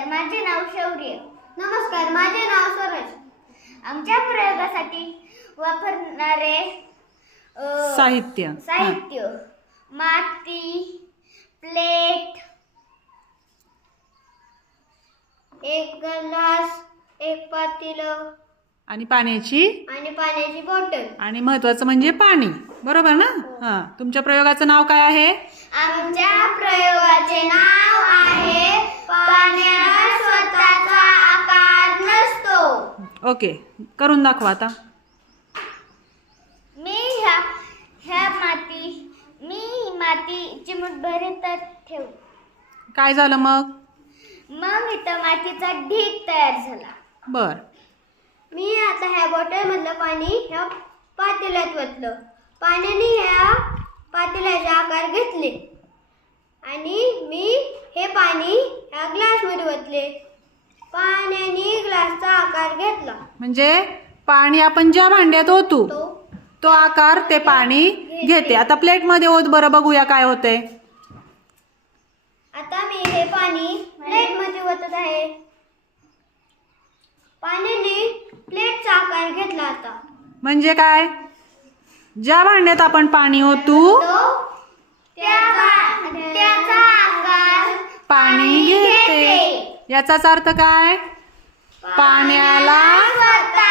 नमस्कार, माझे नाव शौर्य. नमस्कार, माझे नाव स्वराज. आमच्या प्रयोगासाठी वापरणारे साहित्य माती, प्लेट, एक ग्लास, एक पातेलं आणि पाण्याची आणि पाण्याची बॉटल. आणि महत्वाचं म्हणजे पाणी. बरोबर ना? हा. तुमच्या प्रयोगाचं नाव काय आहे? आमच्या प्रयोगाचे नाव आहे पाण्याला स्वतःचा आकार नसतो. ओके, करून दाखवा आता. मी ही माती चिमूटभर इथं ठेव. काय झालं मग? मग इथं मातीचा ढीग तयार झाला. बर. मी आता ह्या बॉटल मधलं पाणी ह्या पातेल्यात ओतलं. पाण्याने ह्या पातेल्याचे आकार घेतले आणि मी हे पाणी ह्या ग्लास मध्ये ओतले. पाण्याने ग्लासचा आकार घेतला. म्हणजे पाणी आपण ज्या भांड्यात ओतू तो आकार ते पाणी घेते. आता प्लेट मध्ये ओत बरं, बघूया काय होतंय. आता मी हे पाणी प्लेट मध्ये ओतत आहे. पाण्याने प्लेटचा आकार घेतला. आता म्हणजे काय? ज्या भांड्यात आपण पाणी ओतू त्याचा आकार पाणी घेते. याचाच अर्थ काय? पाण्याला स्वतः